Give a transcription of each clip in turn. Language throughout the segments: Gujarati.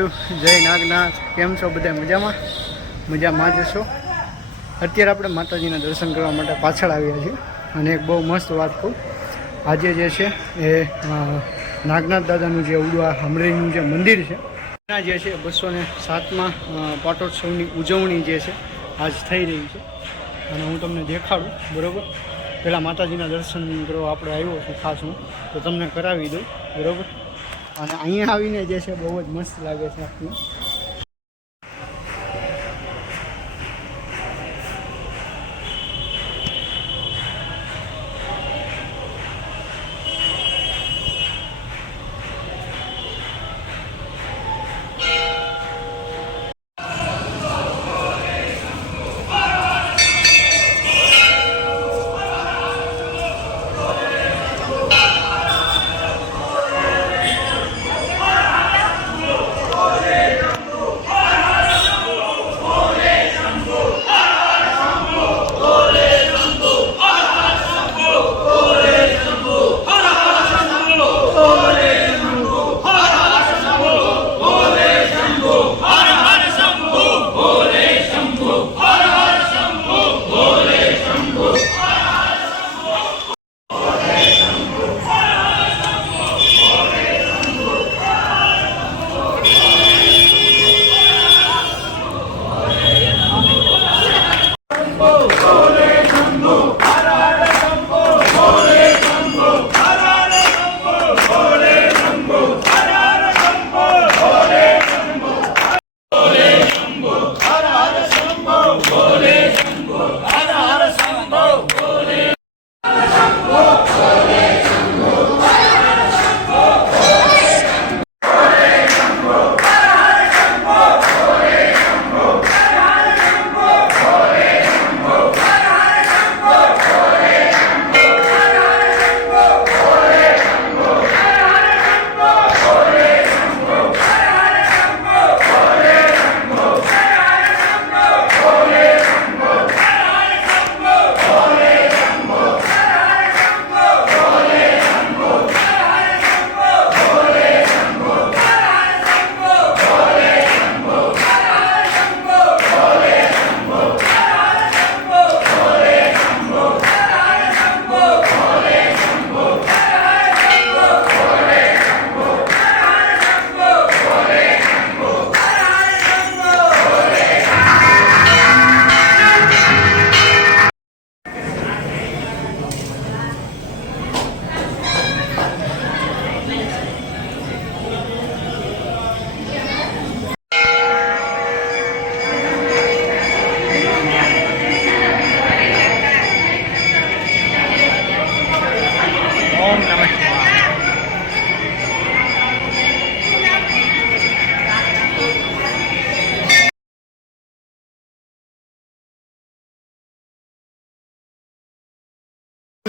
મહાદેવ, જય નાગનાથ, કેમ છો બધા મજામાં? મજામાં જ છો? અત્યારે આપણે માતાજીના દર્શન કરવા માટે પાછળ આવ્યા છીએ અને એક બહુ મસ્ત વાત કહું. આજે જે છે એ નાગનાથ દાદાનું જે ઉડવા હમરેનું જે મંદિર છે, એના જે છે બસો ને સાતમાં પાટોત્સવની ઉજવણી જે છે, આજ થઈ રહી છે. અને હું તમને દેખાડું, બરાબર? પહેલાં માતાજીના દર્શન કરવા આપણે આવ્યો છું ખાસ હું, તો તમને કરાવી દઉં, બરાબર? અને અહીંયા આવીને જે છે બહુ જ મસ્ત લાગે છે આખું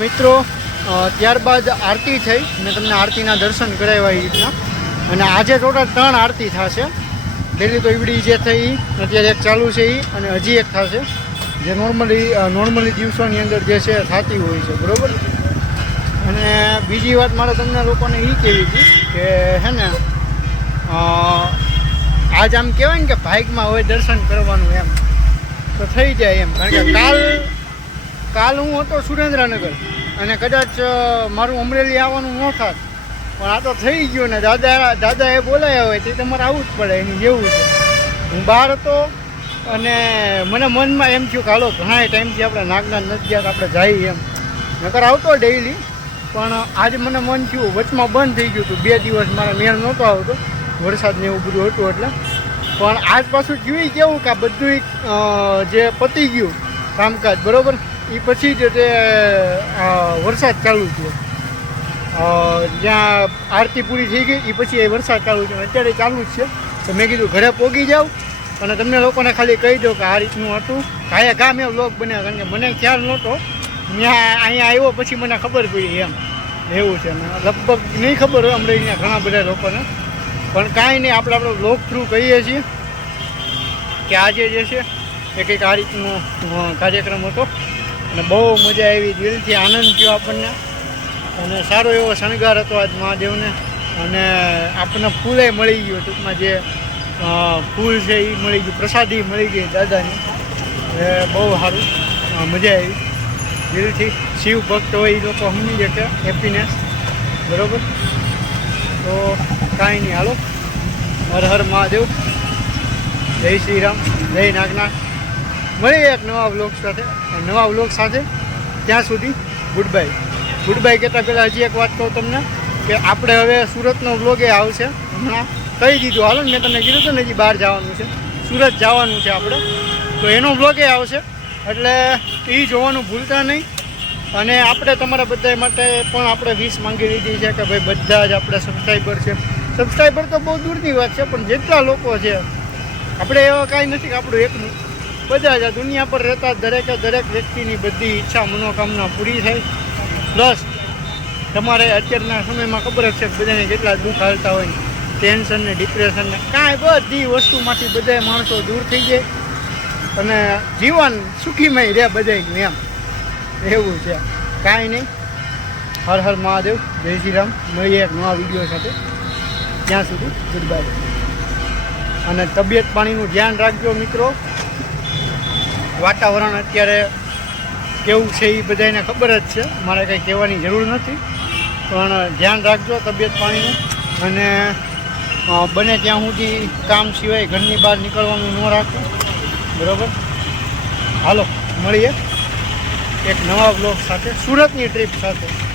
મિત્રો ત્યારબાદ આરતી થઈ. મેં તમને આરતીના દર્શન કરાવ્યા એ રીતના. અને આજે ટોટલ ત્રણ આરતી થશે. પહેલી તો ઈવડી જે થઈ, અત્યારે એક ચાલુ છે એ અને હજી એક થશે. જે નોર્મલી નોર્મલી દિવસોની અંદર જે છે થતી હોય છે, બરાબર? અને બીજી વાત મારે તમને લોકોને એ કહેવી હતી કે, હે ને આજ આમ કહેવાય ને કે ભાઈકમાં હોય દર્શન કરવાનું એમ, તો થઈ જાય એમ. કારણ કે કાલ કાલ હું હતો સુરેન્દ્રનગર. અને કદાચ મારું અમરેલી આવવાનું ન થાત. પણ આ તો થઈ ગયું ને, દાદા, દાદાએ બોલાયા હોય તે તમારે આવવું જ પડે, એની જેવું છે. હું બહાર હતો અને મને મનમાં એમ થયું કે હાલો ઘણા ટાઈમથી આપણે નાગના નથી આપણે જઈએ એમ. નકર આવતો ડેઈલી પણ આજે મને મન થયું, વચમાં બંધ થઈ ગયું હતું. બે દિવસ મારા મેળ નહોતો આવતો, વરસાદ ને એવું બધું હતું એટલે. પણ આજ પાછું જોઈ કેવું કે આ બધું જે પતી ગયું કામકાજ, બરોબર? એ પછી જે તે વરસાદ ચાલુ થયો. જ્યાં આરતી પૂરી થઈ ગઈ એ પછી એ વરસાદ ચાલુ થયો. અત્યારે ચાલુ જ છે. તો મેં કીધું ઘરે પોગી જાવ અને તમને લોકોને ખાલી કહી દો કે આ રીતનું હતું. કાંઈ ગામ એ લોક બન્યા, કારણ કે મને ખ્યાલ નહોતો. ત્યાં અહીંયા આવ્યો પછી મને ખબર પડી એમ. એવું છે ને લગભગ નહીં ખબર હોય અમને અહીંયા ઘણા બધા લોકોને. પણ કાંઈ નહીં, આપણે આપણો બ્લોગ થ્રુ કહીએ છીએ કે આજે જે છે, એ કંઈક આ રીતનો કાર્યક્રમ હતો. અને બહુ મજા આવી, દિલથી આનંદ થયો આપણને. અને સારો એવો શણગાર હતો આજ મહાદેવને. અને આપણને ફૂલે મળી ગયું, ટૂંકમાં જે ફૂલ છે એ મળી ગયું, પ્રસાદી મળી ગઈ દાદાની. એ બહુ સારું મજા આવી. દિલથી શિવ ભક્ત હોય એ લોકો સમજી શકે હેપીનેસ બરાબર? તો કાંઈ નહીં, હાલો. હર હર મહાદેવ. જય શ્રી રામ, જય નાગનાથ. મળીએ એક નવા બ્લોગ સાથે. નવા વ્લોગ સાથે ત્યાં સુધી ગુડ બાય ગુડ બાય કહેતા પહેલાં હજી એક વાત કહું તમને કે આપણે હવે સુરતનો વ્લોગ આવશે. હમણાં કહી દીધું. હાલો મેં તમને કીધું હતું ને, હજી બહાર જવાનું છે. સુરત જવાનું છે આપણે. તો એનો વ્લોગ આવશે. એટલે એ જોવાનું ભૂલતા નહીં. અને આપણે તમારા બધા માટે પણ આપણે વીસ માંગી લીધી છે કે ભાઈ બધા જ આપણે સબસ્ક્રાઈબર છે. સબસ્ક્રાઈબર તો બહુ દૂરની વાત છે, પણ જેટલા લોકો છે, આપણે એવા કાંઈ નથી કે આપણું એકનું બધા જ દુનિયા પર રહેતા દરેકે દરેક વ્યક્તિની બધી ઈચ્છા, મનોકામના પૂરી થાય. પ્લસ તમારે અત્યારના સમયમાં ખબર જ છે બધાને કેટલા દુઃખ હાલતા હોય ટેન્શન ને ડિપ્રેશન ને કાંઈ બધી વસ્તુમાંથી બધા માણસો દૂર થઈ જાય અને જીવન સુખીમય રહે બધાય એમ. એવું છે. કાંઈ નહીં. હર હર મહાદેવ. જય શ્રી મળીએ એક નવા વીડિયો સાથે. ત્યાં સુધી ગુડ બાય અને તબિયત પાણીનું ધ્યાન રાખજો મિત્રો. વાતાવરણ અત્યારે કેવું છે એ બધાને ખબર જ છે. મારે કંઈ કહેવાની જરૂર નથી. પણ ધ્યાન રાખજો તબિયત પાણીનું. અને બને ત્યાં સુધી કામ સિવાય ઘરની બહાર નીકળવાનું ન રાખો. બરાબર? હાલો, મળીએ. એક નવા બ્લોગ સાથે. સુરતની ટ્રીપ સાથે.